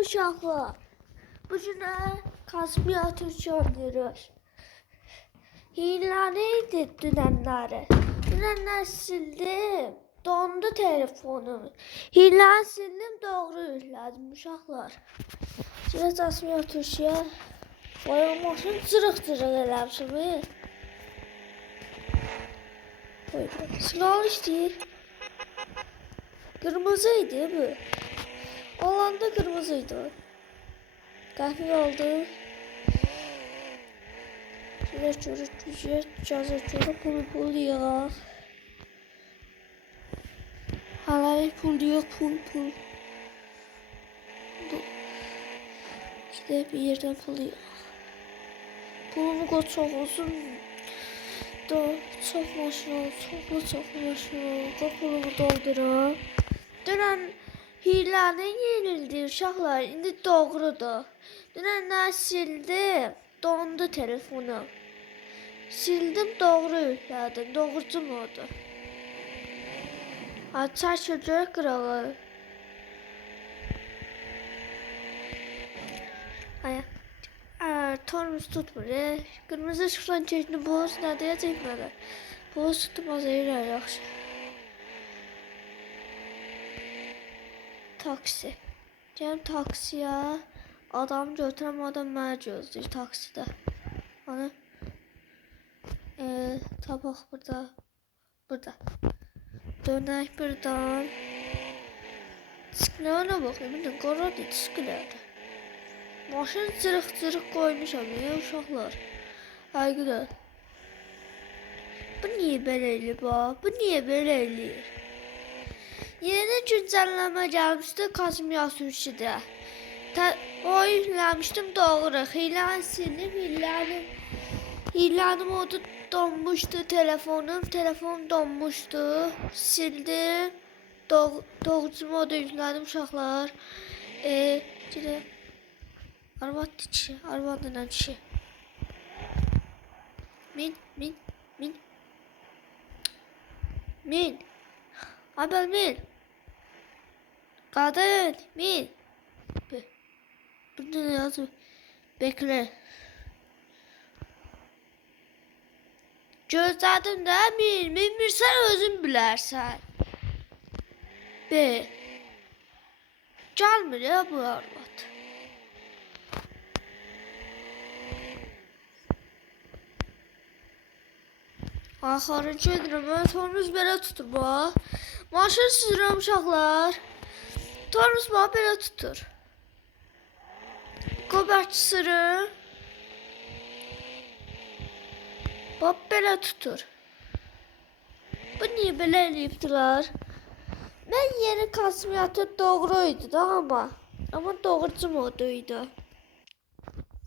uşaqlar. Bu günə kosmonaut oynuyoruz. Hile neydi dünənləri? Dünənlər sildim. Dondu telefonum. Hile sildim, doğru yüklədim uşaqlar. Şimdi kosmonaut oynuyor. Vay maşın cırıq-cırıq eləmişim. Silah istəyir. Kırmızıydı bu. Olanda kırmızıydı. Kahve oldu. Şöyle cazı pul ya. Hala pul yok pul. İşte bir yerden pul yok. Pulunu koy çok olsun. Çok maşın ol. Çok maşın ol. Pulumu doldurup. Dünən hilənin yenildi uşaqlar. İndi doğrudur. Dünənlər sildim. Dondu telefonum. Sildim, doğru yüklədim. Doğrucu modu. Açar çocuk kralı. Tormus tutmur. Kırmızı ışıqdan keçini boz nə deyəcək mənə? Boz tutmaz eylər yaxşı. Taksi. Gəlin taksiyə. Adam götürəm, adam mənə gözləyir taksidə. Hani? Tabaq burada. Dönək buradan. Çıklarına baxayım. Bir də qaradır çıklardır. Maşın cırıq-cırıq qoymuşam ya uşaqlar. Həqiqətən. Bu niyə belə eləyir bax? Bu niyə belə eləyir? Yeni güncəlləmə gəlmişdi kosmonaut sürüşüdə. O yükləmişdim doğru. Hiləni sildim. Hilənin modu donmuşdu telefonum. Telefon donmuşdu. Sildim. Doğrucu modu yüklədim uşaqlar. Gidelim. Arvad içi. Arvadla içi. Min. Abel min. Kadın min. Burada ne yazıyor? Bekle. Gözlədim də min sən özün bilərsən. Gəlmir ya bu arvad. Axarı gedirəm, tormuz belə tutur bax. Maşın sürürəm uşaqlar. Tormuz bax belə tutur. Qobərt sürür. Bax belə tutur. Bu niyə belə eləyibdilər? Mən yeni kosmonaut doğruydu da amma doğrucu moduydu.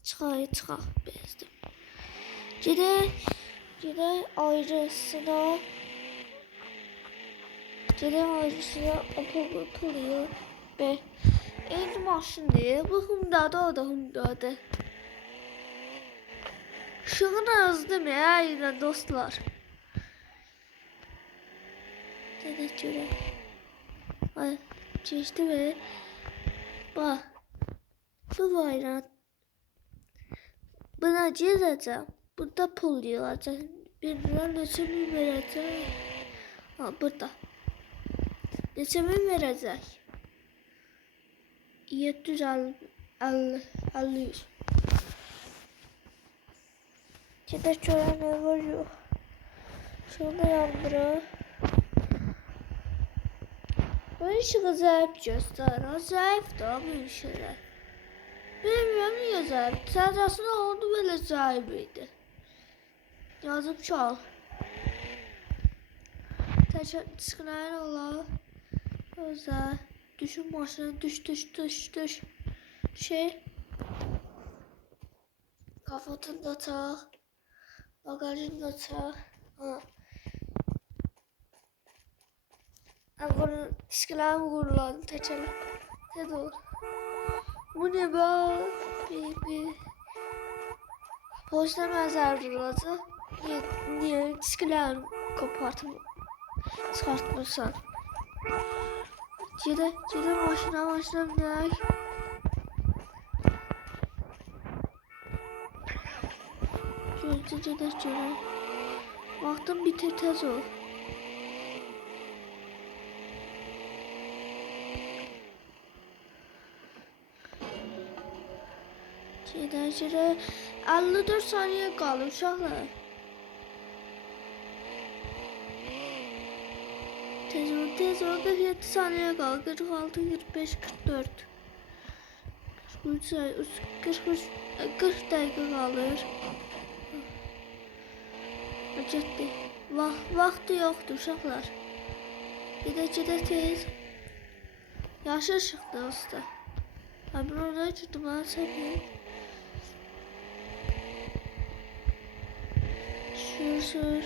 Çıxaq bezdim. Gedək ayrısına puluyor. Eyni maşındır. Bu Hyundai'da, o da Hyundai'da. Işığın azdım ya yine dostlar. Dedik görək. Ay, keçdi və bax. Bu variant. Buna girəcəm. Burada pul yığacaq. Bilmirəm neçə min verəcək. Burada. Neçə min verəcək? 750. Gedək görək nə var yox. Şunu yandıraq. Bu işığı zəif göstərir. Zəifdir bu işıqlar. Bilmirəm niyə zəif. Səcasına oldu belə zəif idi. Yazıb çal. Təkər çıxınayın olar. Özə. Düşün maşına. Düş. Kaputunu da çal. Bagajını da çal. Disklərimi quruladım təkərlə. Nədə olur? Bu ne be? Polisler məzər durulacaq. Niyə disklərimi çıkartmırsan? Gedə maşına minək. Necə gedək görək. Vaxtım bitir tez ol. Gedək görək. 54 saniyə qalıb uşaqlar. Tez ol 47 saniyə qalıb. 46, 45, 44. 43, 40 dəqiqə qalır. Getdi. Vaxtı yoxdur uşaqlar. Gedək tez. Yaşıl işıqdır usta. Ben orada çıktım ben seveyim. Sür.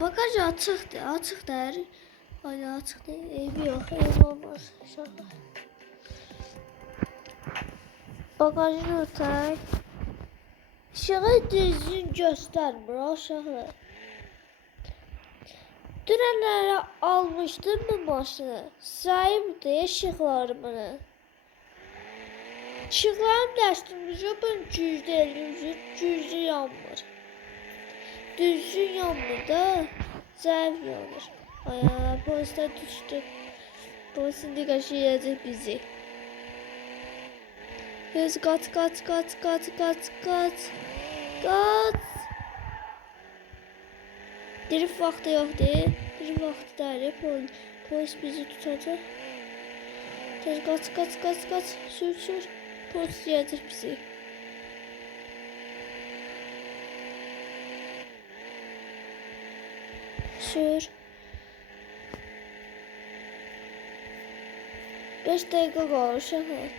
Bagaj açıqdır. Hala açıqdır. Ev yox, ev olmaz. Bagajını örtək. İşığı düzgün göstərmir aşağı. Dünənlərə almışdım bu maşını. Sahibdi işıqlarımı. İşıqlarım dəstəmizə ben cüzdə yanmır. Düzgün yanmır da zəif yanır. Aya polisdən düşdük. Polis indi qaşıyacaq bizi. Biz kaç. Drift vaxtı yoxdur. Drift vaxtı deyil. Polis bizi tutacaq. Tez kaç. Sür. Polis yiyəcək bizi. Sür. 5 dəqiqə qalır uşaqlar.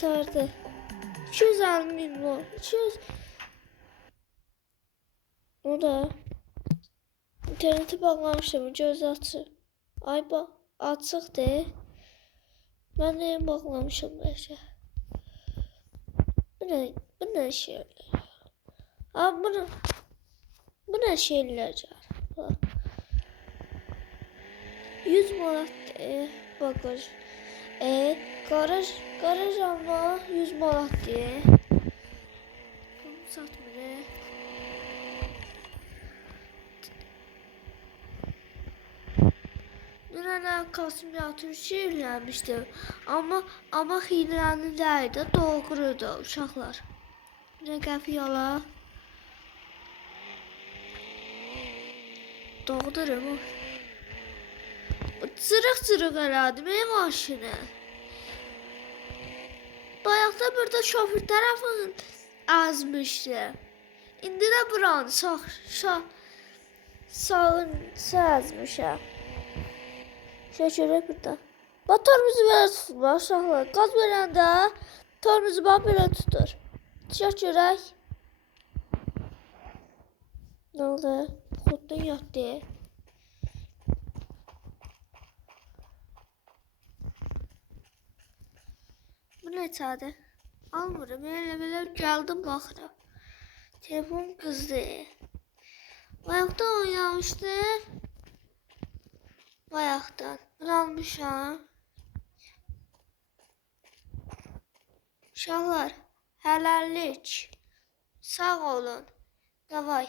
Qurtardı. 250 min var. 200. O da. İnterneti bağlamışım. Göz açı. Ay bak. Açıqdır. Ben neyim bağlamışım belki. Bu ne şeyler? Abi bu ne şeyler? 100 manat bagaj. Garaj ama 100 manat diye. Bunu satmıyor. Dünən kalsiyum şehirlenmiştim ama hiləni deyildi, doğrudur uşaqlar. Ne qəfi yola. Doğrudur bu. Cırıq elədi mənim maşını. Bayaqda burada şoför tərəfindən azmışdı. İndi də buranı sağın azmışam. Şöyle burada. Bak tormuzu böyle tutma uşaqlar. Qaz verəndə tormuzu belə tutur. Şöyle. Ne oldu? Xuddan yatdı. Bu neçədir? Almıram. Elə gəldim baxıram. Telefon qızdı. Bayaqda oynamışdım. Bayaqdan. Bunu almışam. Uşaqlar, hələlik. Sağ olun. Davay.